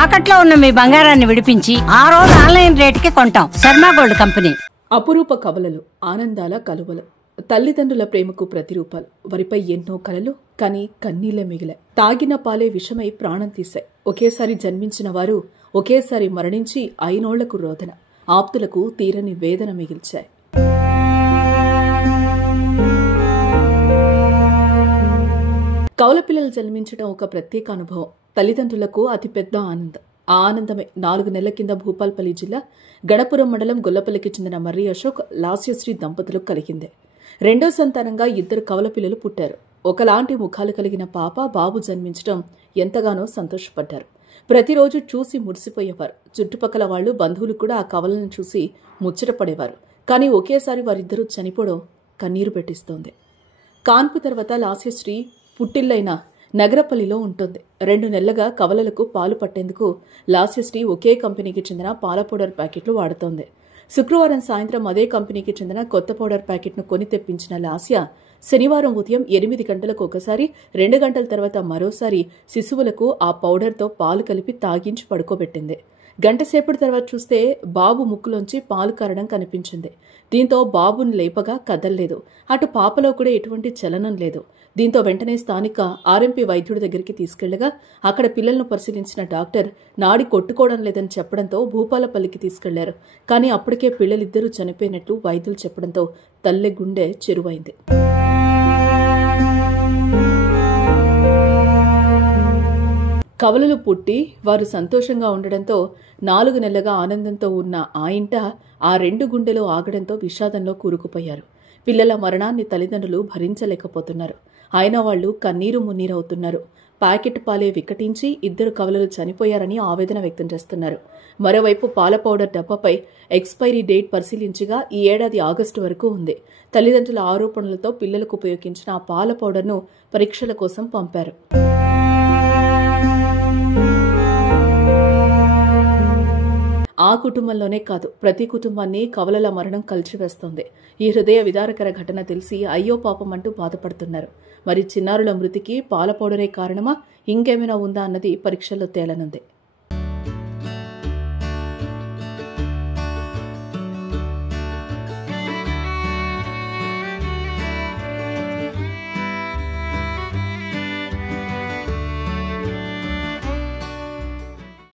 తాకట్లో ఉన్న మీ బంగారాన్ని విడిపించి ఆ రోజు ఆన్లైన్ రేటుకి కొంటాం. Sharma gold company. అపురూప కవలలు, ఆనందాల కలువలు, తల్లిదండ్రుల ప్రేమకు ప్రతిరూపాలు. వారిపై ఎన్నో కలలు, కానీ కన్నీళ్లే మిగిలాయి. తాగిన పాలే విషమై ప్రాణం తీశాయి. ఒకేసారి జన్మించిన వారు ఒకేసారి మరణించి 5 ఏళ్లకు రోదన, ఆప్తులకు తీరని వేదన మిగిల్చాయి. కవల పిల్లలు జన్మించడం ఒక ప్రత్యేక అనుభవం. తల్లిదండ్రులకు అతిపెద్ద ఆనందం. ఆ ఆనందమే 4 నెలల కింద భూపాల్పల్లి జిల్లా గణపురం మండలం గొల్లపల్లికి చెందిన మర్రి అశోక్, లాస్యశ్రీ దంపతులకు కలిగింది. రెండో సంతానంగా 2 కవల పిల్లలు పుట్టారు. ఒకలాంటి ముఖాలు కలిగిన పాప, బాబు జన్మించడం ఎంతగానో సంతోషపడ్డారు. ప్రతిరోజు చూసి మురిసిపోయేవారు. చుట్టుపక్కల వాళ్లు, బంధువులు కూడా ఆ కవలను చూసి ముచ్చటపడేవారు. కానీ ఒకేసారి వారిద్దరూ చనిపోవడం కన్నీరు పెట్టిస్తోంది. కాన్పు తర్వాత లాస్యశ్రీ పుట్టిల్లైన నగరపల్లిలో ఉంటుంది. 2 నెలలుగా కవలలకు పాలు పట్టేందుకు లాస్యశ్రీ ఒకే కంపెనీకి చెందిన పాల పౌడర్ ప్యాకెట్లు వాడుతోంది. శుక్రవారం సాయంత్రం అదే కంపెనీకి చెందిన కొత్త పౌడర్ ప్యాకెట్ను కొని తెప్పించిన లాస్య శనివారం ఉదయం 8 గంటలకు ఒకసారి, 2 గంటల తర్వాత మరోసారి శిశువులకు ఆ పౌడర్తో పాలు కలిపి తాగించి పడుకోబెట్టింది. గంటసేపటి తర్వాత చూస్తే బాబు ముక్కులోంచి పాలు కారడం కనిపించింది. దీంతో బాబుని లేపగా కదల్లేదు. అటు పాపలో కూడా ఎటువంటి చలనం లేదు. దీంతో వెంటనే స్థానిక ఆర్ఎంపీ వైద్యుడి దగ్గరికి తీసుకెళ్లగా అక్కడ పిల్లలను పరిశీలించిన డాక్టర్ నాడి కొట్టుకోవడం లేదని చెప్పడంతో భూపాలపల్లికి తీసుకెళ్లారు. కానీ అప్పటికే పిల్లలిద్దరూ చనిపోయినట్లు వైద్యులు చెప్పడంతో తల్లి గుండె చెరువైంది. కవలలు పుట్టి వారు సంతోషంగా ఉండడంతో 4 నెలలుగా ఆనందంతో ఉన్న ఆ ఇంట ఆ 2 గుండెలు ఆగడంతో విషాదంలో కూరుకుపోయారు. పిల్లల మరణాన్ని తల్లిదండ్రులు భరించలేకపోతున్నారు. అయినా వాళ్లు కన్నీరు మున్నీరవుతున్నారు. ప్యాకెట్ పాలే వికటించి 2 కవలలు చనిపోయారని ఆవేదన వ్యక్తం చేస్తున్నారు. మరోవైపు పాల పౌడర్ డబ్బాపై ఎక్స్పైరీ డేట్ పరిశీలించగా ఈ ఏడాది ఆగస్టు వరకు ఉంది. తల్లిదండ్రుల ఆరోపణలతో పిల్లలకు ఉపయోగించిన ఆ పాల పౌడర్ను పరీక్షల కోసం పంపారు. ఆ కుటుంబంలోనే కాదు, ప్రతి కుటుంబాన్ని కవలల మరణం కలిచివేస్తోంది. ఈ హృదయ విదారకర ఘటన తెలిసి అయ్యో పాపం అంటూ బాధపడుతున్నారు. మరి చిన్నారుల మృతికి పాల పౌడరే కారణమా, ఇంకేమైనా ఉందా అన్నది పరీక్షల్లో తేలనుంది.